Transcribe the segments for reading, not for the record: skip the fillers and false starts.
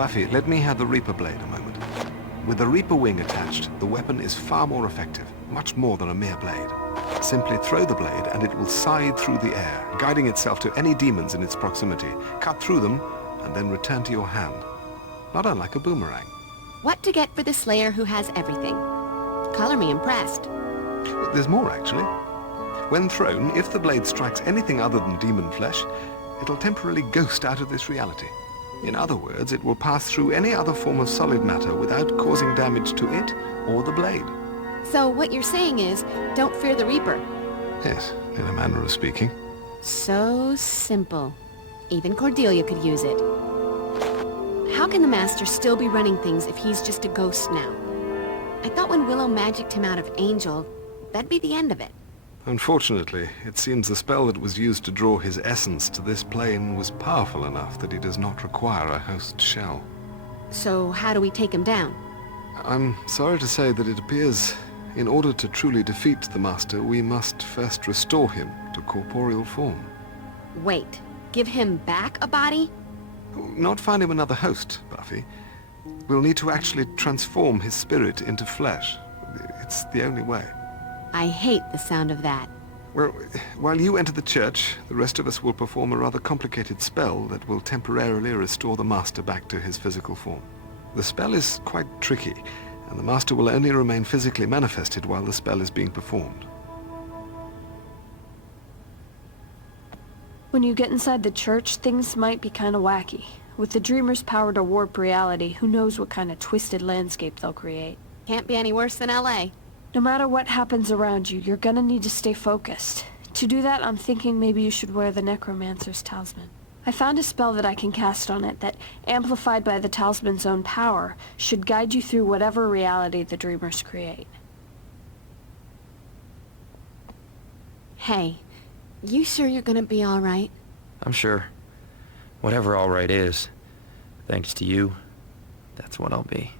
Buffy, let me have the Reaper blade a moment. With the Reaper wing attached, the weapon is far more effective, much more than a mere blade. Simply throw the blade and it will scythe through the air, guiding itself to any demons in its proximity, cut through them, and then return to your hand. Not unlike a boomerang. What to get for the Slayer who has everything? Color me impressed. There's more, actually. When thrown, if the blade strikes anything other than demon flesh, it'll temporarily ghost out of this reality. In other words, it will pass through any other form of solid matter without causing damage to it or the blade. So what you're saying is, don't fear the Reaper. Yes, in a manner of speaking. So simple. Even Cordelia could use it. How can the Master still be running things if he's just a ghost now? I thought when Willow magicked him out of Angel, that'd be the end of it. Unfortunately, it seems the spell that was used to draw his essence to this plane was powerful enough that he does not require a host shell. So how do we take him down? I'm sorry to say that it appears, in order to truly defeat the Master, we must first restore him to corporeal form. Wait, give him back a body? Not find him another host, Buffy. We'll need to actually transform his spirit into flesh. It's the only way. I hate the sound of that. Well, while you enter the church, the rest of us will perform a rather complicated spell that will temporarily restore the Master back to his physical form. The spell is quite tricky, and the Master will only remain physically manifested while the spell is being performed. When you get inside the church, things might be kinda wacky. With the Dreamer's power to warp reality, who knows what kind of twisted landscape they'll create. Can't be any worse than LA. No matter what happens around you, you're gonna need to stay focused. To do that, I'm thinking maybe you should wear the Necromancer's Talisman. I found a spell that I can cast on it that, amplified by the Talisman's own power, should guide you through whatever reality the Dreamers create. Hey, you sure you're gonna be all right? I'm sure. Whatever all right is, thanks to you, that's what I'll be.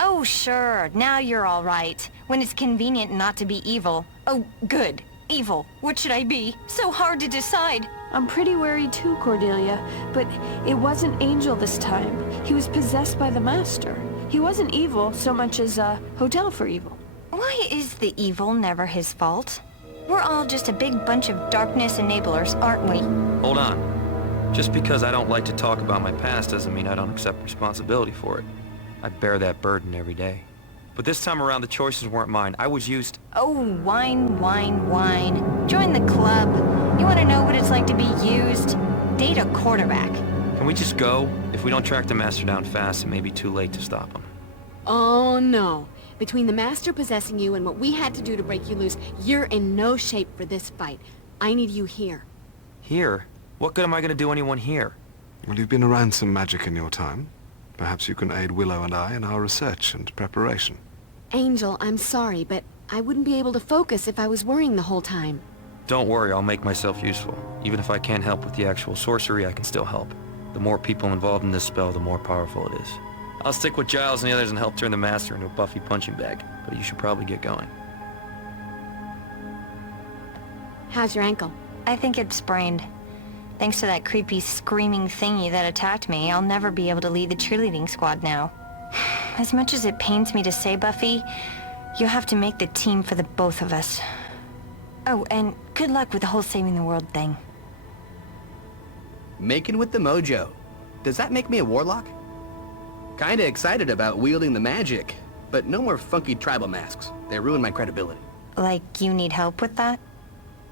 Oh, sure. Now you're all right. When it's convenient not to be evil. Oh, good. Evil. What should I be? So hard to decide. I'm pretty worried too, Cordelia, but it wasn't Angel this time. He was possessed by the Master. He wasn't evil so much as a hotel for evil. Why is the evil never his fault? We're all just a big bunch of darkness enablers, aren't we? Hold on. Just because I don't like to talk about my past doesn't mean I don't accept responsibility for it. I bear that burden every day. But this time around, the choices weren't mine. I was used... Oh, wine, wine, wine. Join the club. You want to know what it's like to be used? Date a quarterback. Can we just go? If we don't track the Master down fast, it may be too late to stop him. Oh no. Between the Master possessing you and what we had to do to break you loose, you're in no shape for this fight. I need you here. Here? What good am I gonna do anyone here? Well, you've been around some magic in your time. Perhaps you can aid Willow and I in our research and preparation. Angel, I'm sorry, but I wouldn't be able to focus if I was worrying the whole time. Don't worry, I'll make myself useful. Even if I can't help with the actual sorcery, I can still help. The more people involved in this spell, the more powerful it is. I'll stick with Giles and the others and help turn the Master into a Buffy punching bag, but you should probably get going. How's your ankle? I think it's sprained. Thanks to that creepy screaming thingy that attacked me, I'll never be able to lead the cheerleading squad now. As much as it pains me to say, Buffy, you'll have to make the team for the both of us. Oh, and good luck with the whole saving the world thing. Making with the mojo. Does that make me a warlock? Kinda excited about wielding the magic, but no more funky tribal masks. They ruin my credibility. Like, you need help with that?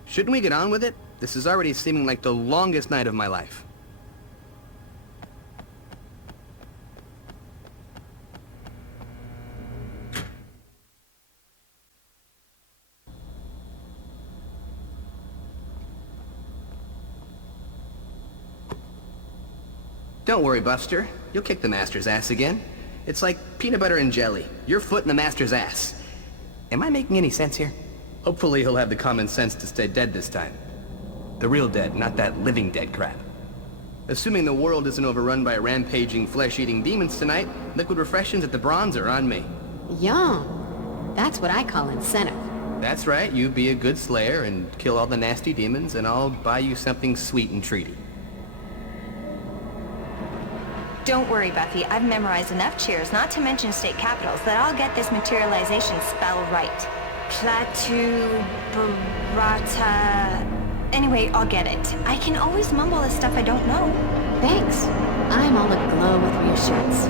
Shouldn't we get on with it? This is already seeming like the longest night of my life. Don't worry, Buster. You'll kick the Master's ass again. It's like peanut butter and jelly. Your foot in the Master's ass. Am I making any sense here? Hopefully he'll have the common sense to stay dead this time. The real dead, not that living dead crap. Assuming the world isn't overrun by rampaging, flesh-eating demons tonight, liquid refreshings at the Bronze are on me. Yum. That's what I call incentive. That's right, you be a good slayer and kill all the nasty demons, and I'll buy you something sweet and treaty. Don't worry, Buffy. I've memorized enough cheers, not to mention state capitals, that I'll get this materialization spell right. Platu... Barata... Anyway, I'll get it. I can always mumble the stuff I don't know. Thanks. I'm all aglow with reassurance.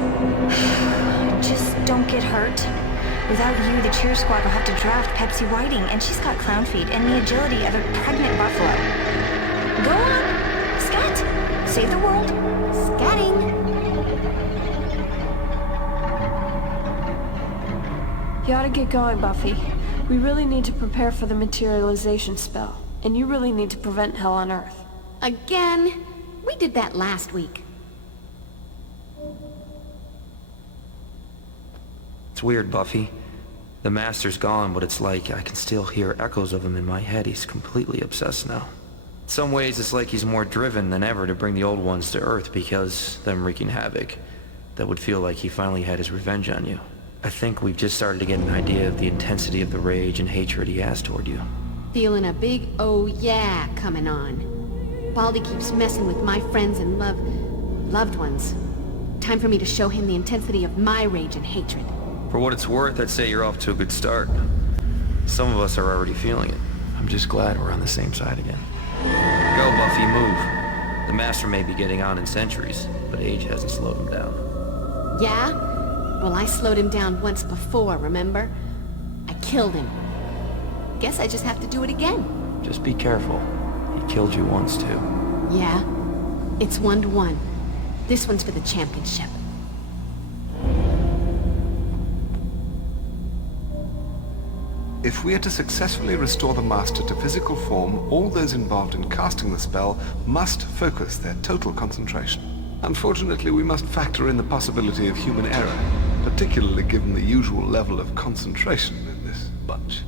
Just don't get hurt. Without you, the cheer squad will have to draft Pepsi Whiting, and she's got clown feet and the agility of a pregnant buffalo. Go on! Scat! Save the world! Scatting! You ought to get going, Buffy. We really need to prepare for the materialization spell. And you really need to prevent hell on Earth. Again? We did that last week. It's weird, Buffy. The Master's gone, but it's like I can still hear echoes of him in my head. He's completely obsessed now. In some ways, it's like he's more driven than ever to bring the old ones to Earth because them wreaking havoc. That would feel like he finally had his revenge on you. I think we've just started to get an idea of the intensity of the rage and hatred he has toward you. Feeling a big oh yeah coming on. Baldy keeps messing with my friends and loved ones. Time for me to show him the intensity of my rage and hatred. For what it's worth, I'd say you're off to a good start. Some of us are already feeling it. I'm just glad we're on the same side again. Go, Buffy, move. The Master may be getting on in centuries, but age hasn't slowed him down. Yeah? Well, I slowed him down once before, remember? I killed him. Guess I just have to do it again. Just be careful. He killed you once, too. Yeah? It's 1-1. This one's for the championship. If we are to successfully restore the Master to physical form, all those involved in casting the spell must focus their total concentration. Unfortunately, we must factor in the possibility of human error, particularly given the usual level of concentration in this bunch.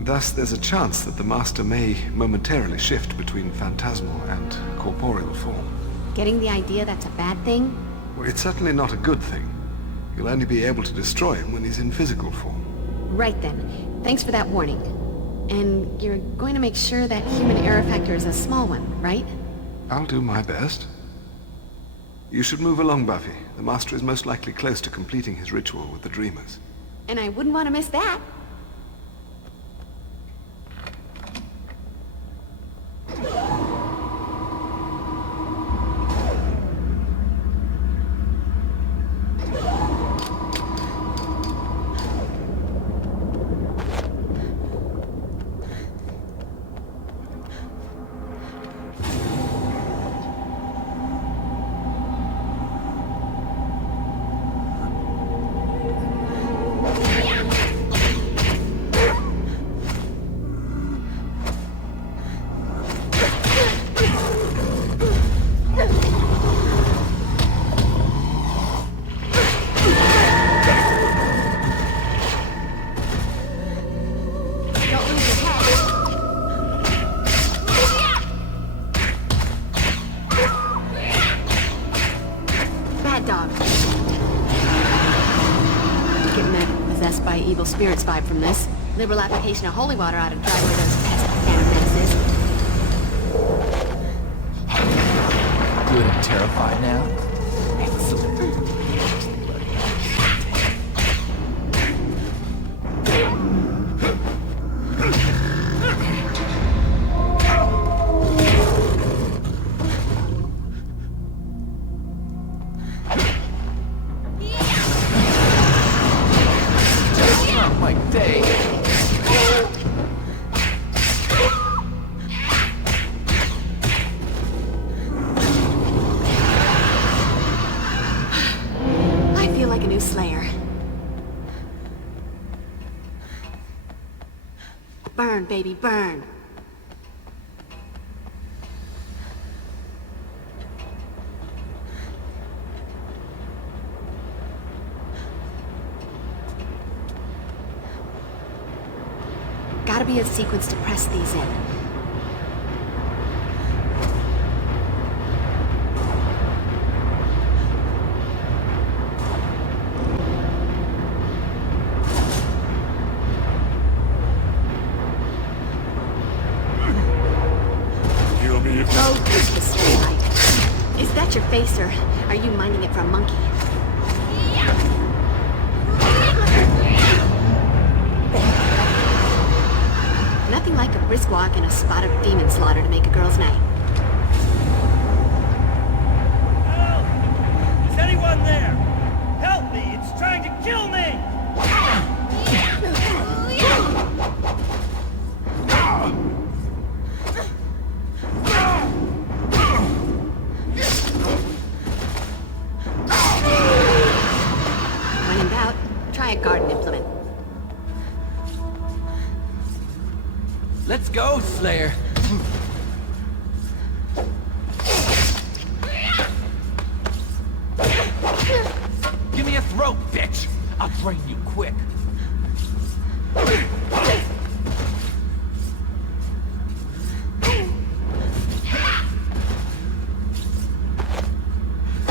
Thus, there's a chance that the Master may momentarily shift between phantasmal and corporeal form. Getting the idea that's a bad thing? Well, it's certainly not a good thing. You'll only be able to destroy him when he's in physical form. Right then. Thanks for that warning. And you're going to make sure that human error factor is a small one, right? I'll do my best. You should move along, Buffy. The Master is most likely close to completing his ritual with the Dreamers. And I wouldn't want to miss that. Spirits vibe from this. Liberal application of holy water ought to drive away those pest phantom menaces. Good and terrified now? Excellent. Burn, baby, burn. Gotta be a sequence to press these in. Oh, goodness, daylight. Is that that your face, or are you minding it for a monkey? Nothing like a brisk walk and a spot of demon slaughter to make a girl's night. Help! Is anyone there? Help me! It's trying to kill me! When in doubt, try a garden implement. Let's go, Slayer. Give me a throat, bitch. I'll train you quick.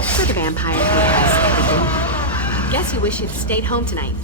For the vampire who has everything. Guess you wish you'd stayed home tonight.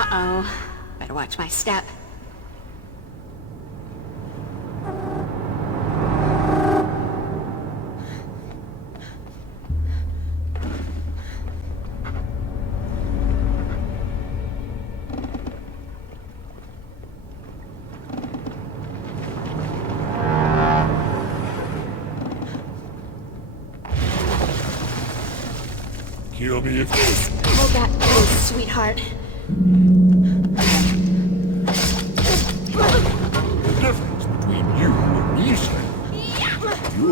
Uh-oh. Better watch my step. Kill me if Hold that pose, sweetheart. the difference between you and me, Slayer. You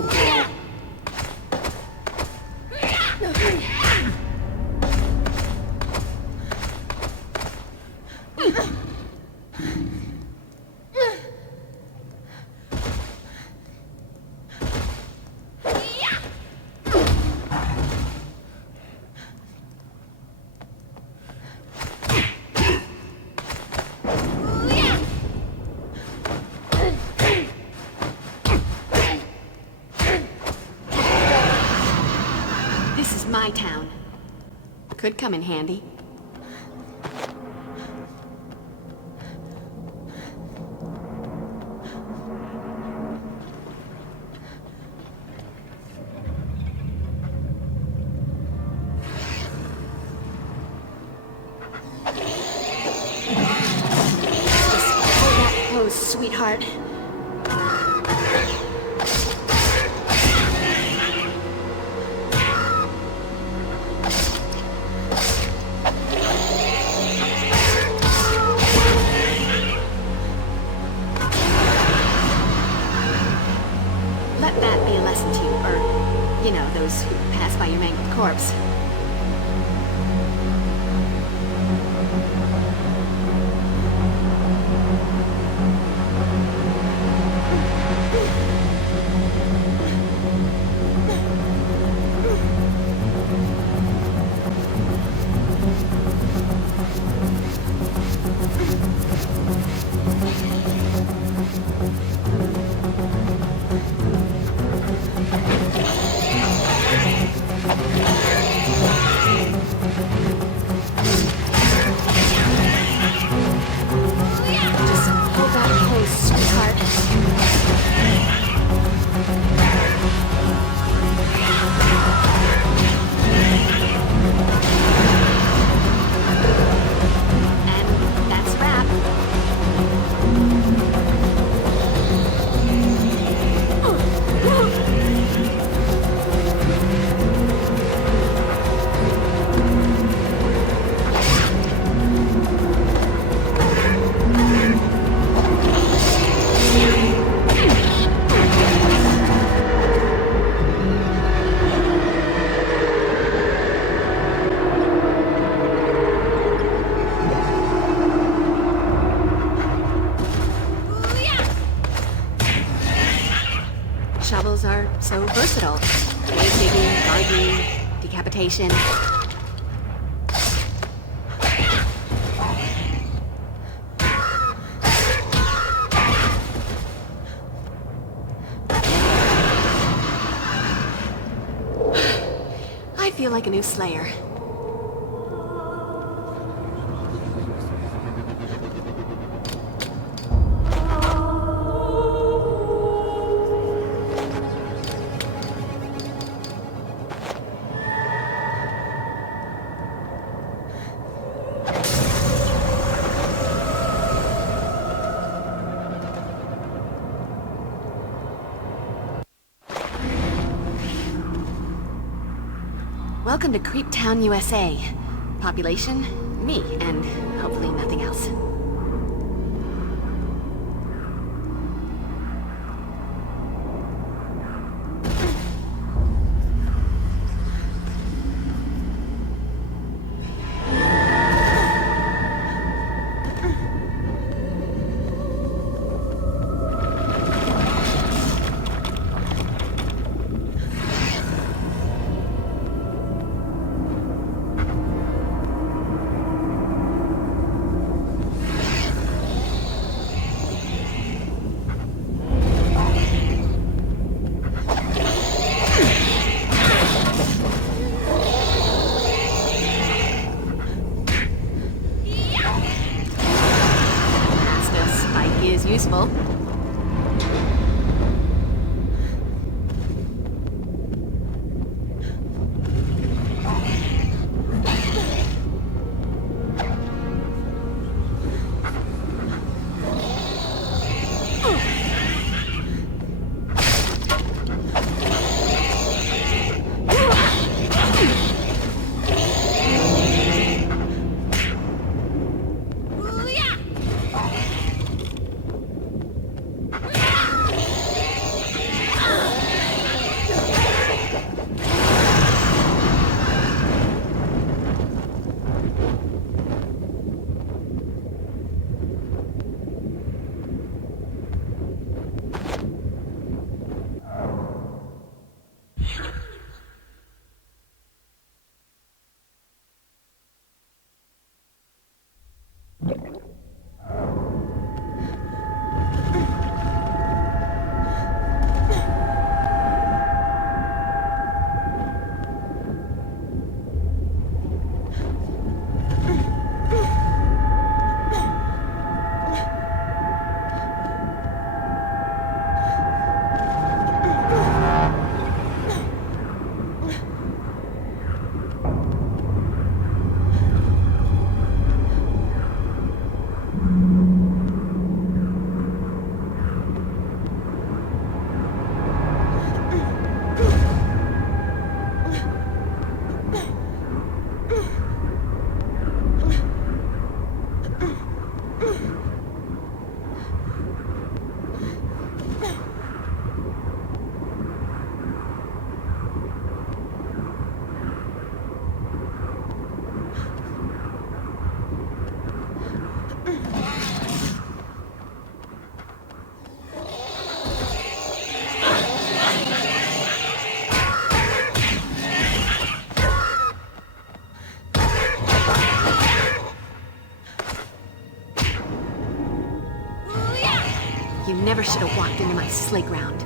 This is my town. Could come in handy. Just hold that pose, sweetheart. Let that be a lesson to you, or, you know, those who pass by your mangled corpse. skills are so versatile. Grave digging, gardening, decapitation. I feel like a new Slayer. Welcome to Creep Town, USA. Population, me, and hopefully nothing else. Useful. You never should have walked into my sleigh ground.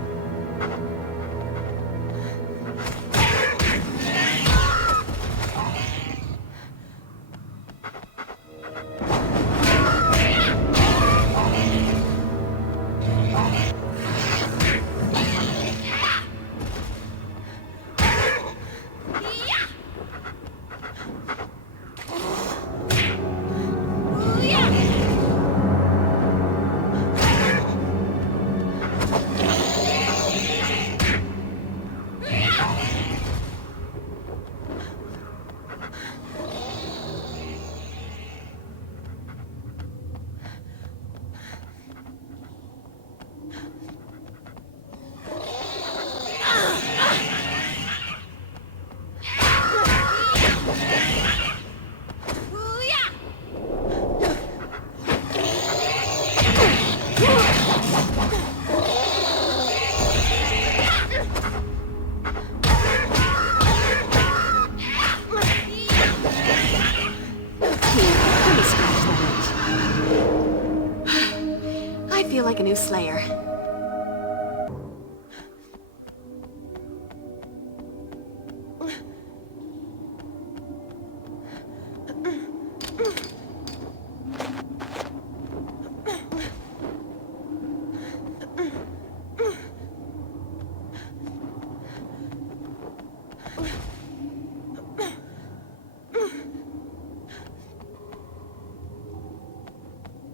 feel like a new Slayer.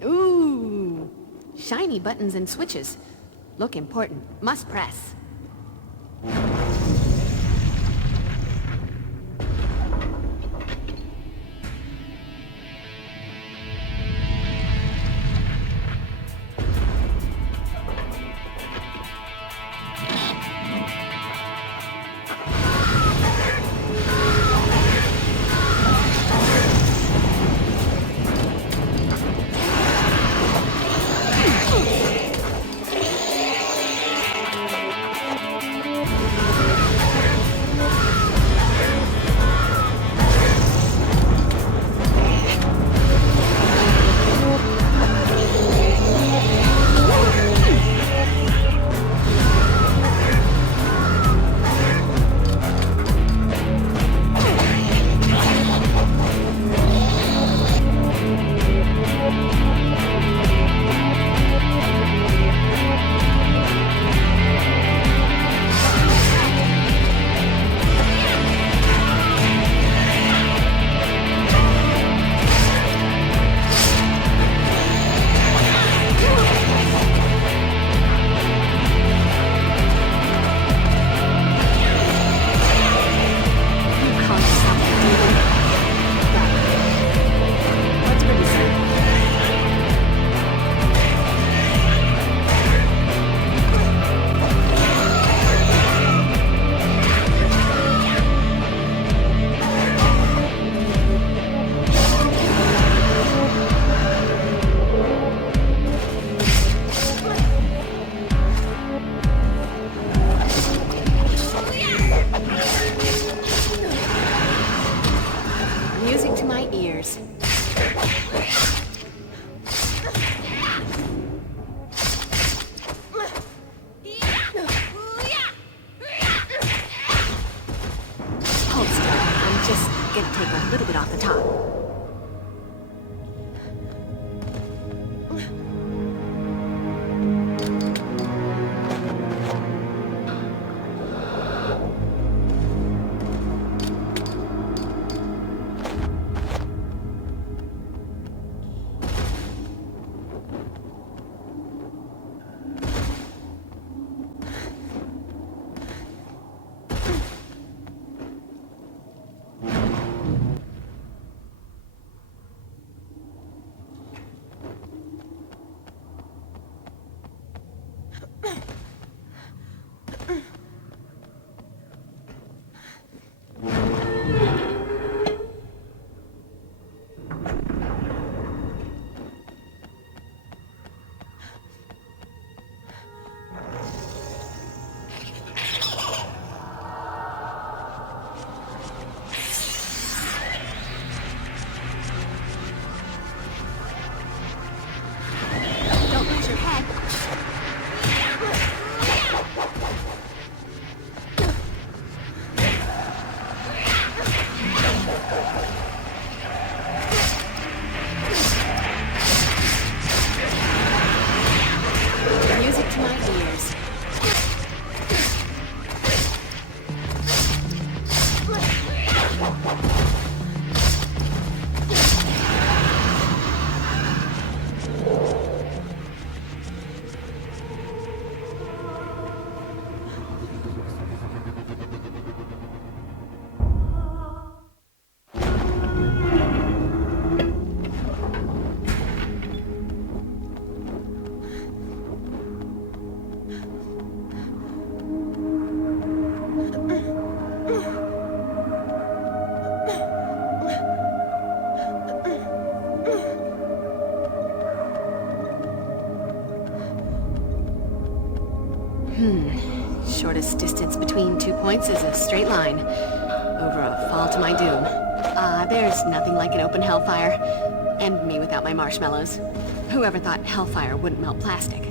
Ooh, shiny buttons and switches. Look important. Must press. Music to my ears. Hold still. I'm just gonna take a little bit off the top. Don't lose your head. Music to my ears. Shortest distance between 2 points is a straight line. Over a fall to my doom. There's nothing like an open hellfire. And me without my marshmallows. Whoever thought hellfire wouldn't melt plastic?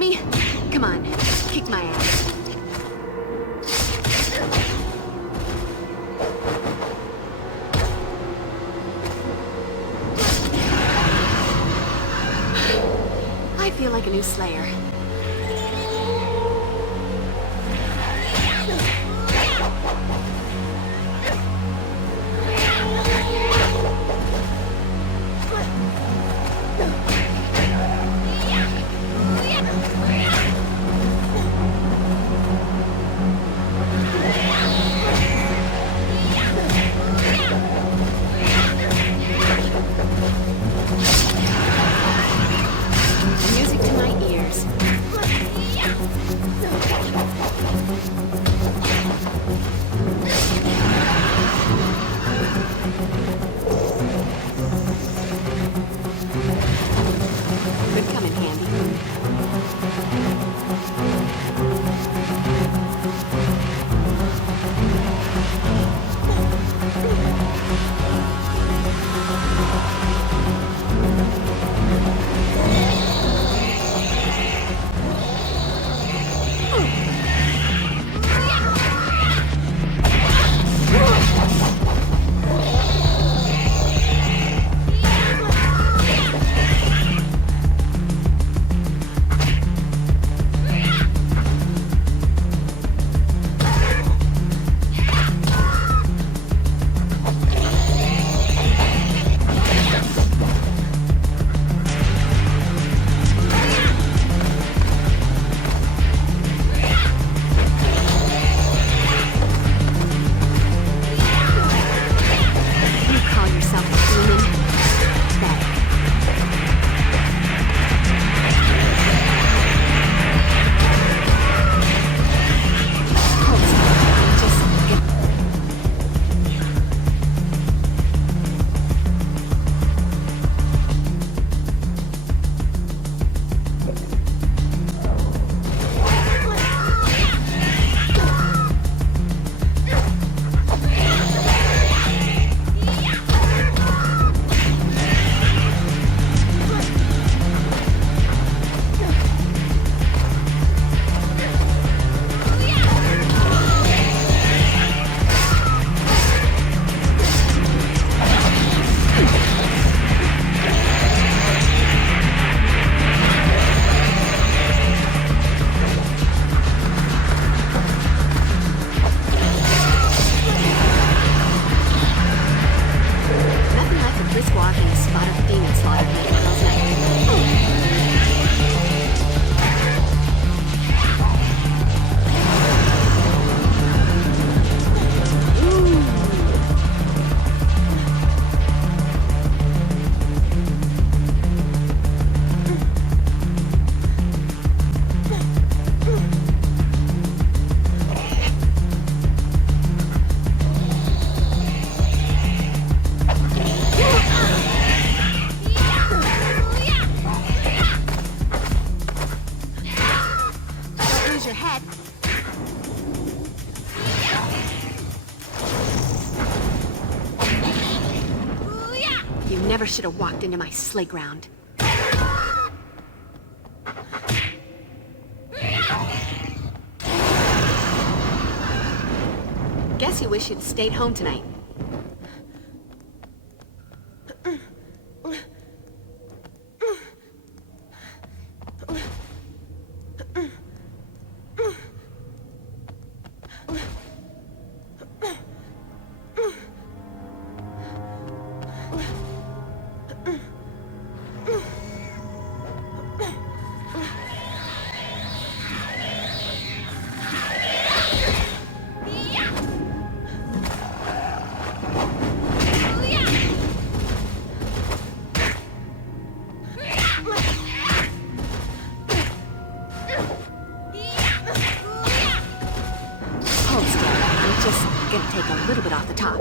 me? Come on, kick my ass. I feel like a new Slayer. Music to my ears. Could come in handy. You call yourself a human? Better. Just get... Nothing like a brisk walk and a spot of demon slaughter made a girl's night. Don't lose your head. You never should have walked into my sleigh ground. Guess you wish you'd stayed home tonight. Hold still. I'm just gonna take a little bit off the top.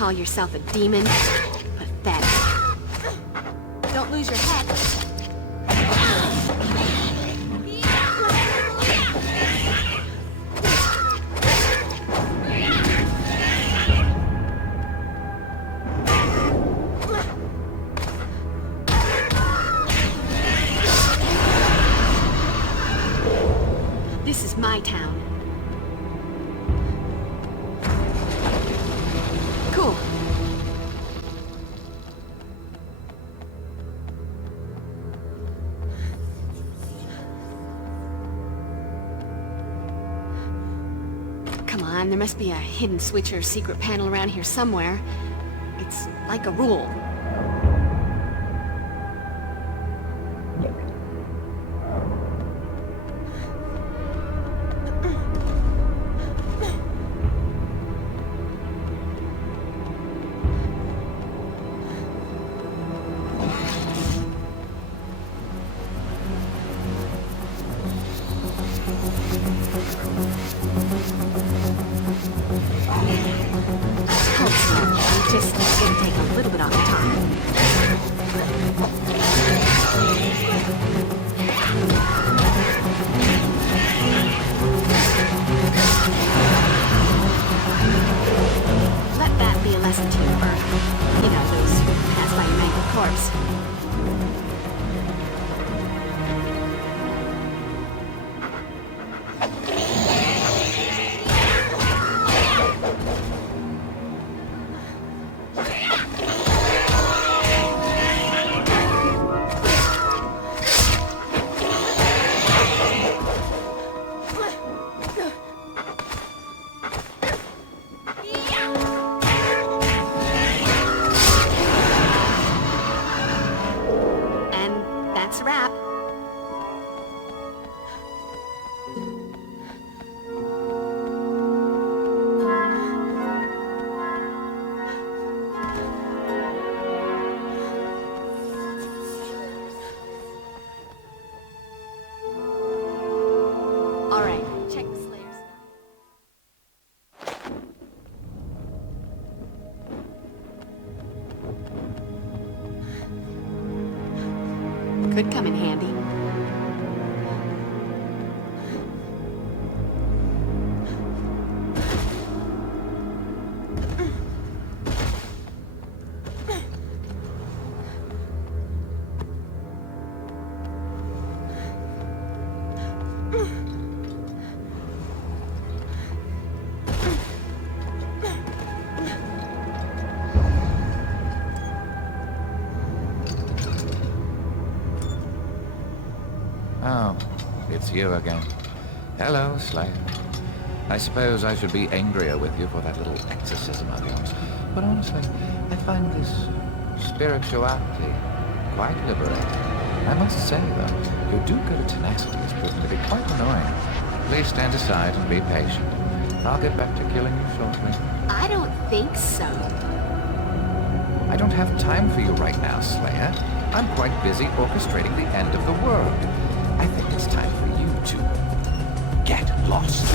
call yourself a demon? Pathetic. Don't lose your head. This is my town. Cool. Come on, there must be a hidden switch or secret panel around here somewhere. It's like a rule. Just gonna take a little bit off the top. Let that be a lesson to you, or, you know, those who pass by your mangled corpse. And that's a wrap. All right, check the Slayer's. Could come in handy. Oh, it's you again. Hello, Slayer. I suppose I should be angrier with you for that little exorcism of yours. But honestly, I find this spirituality quite liberating. I must say, though, your do-gooder tenacity has proven to be quite annoying. Please stand aside and be patient. I'll get back to killing you shortly. I don't think so. I don't have time for you right now, Slayer. I'm quite busy orchestrating the end of the world. I think it's time for you to get lost.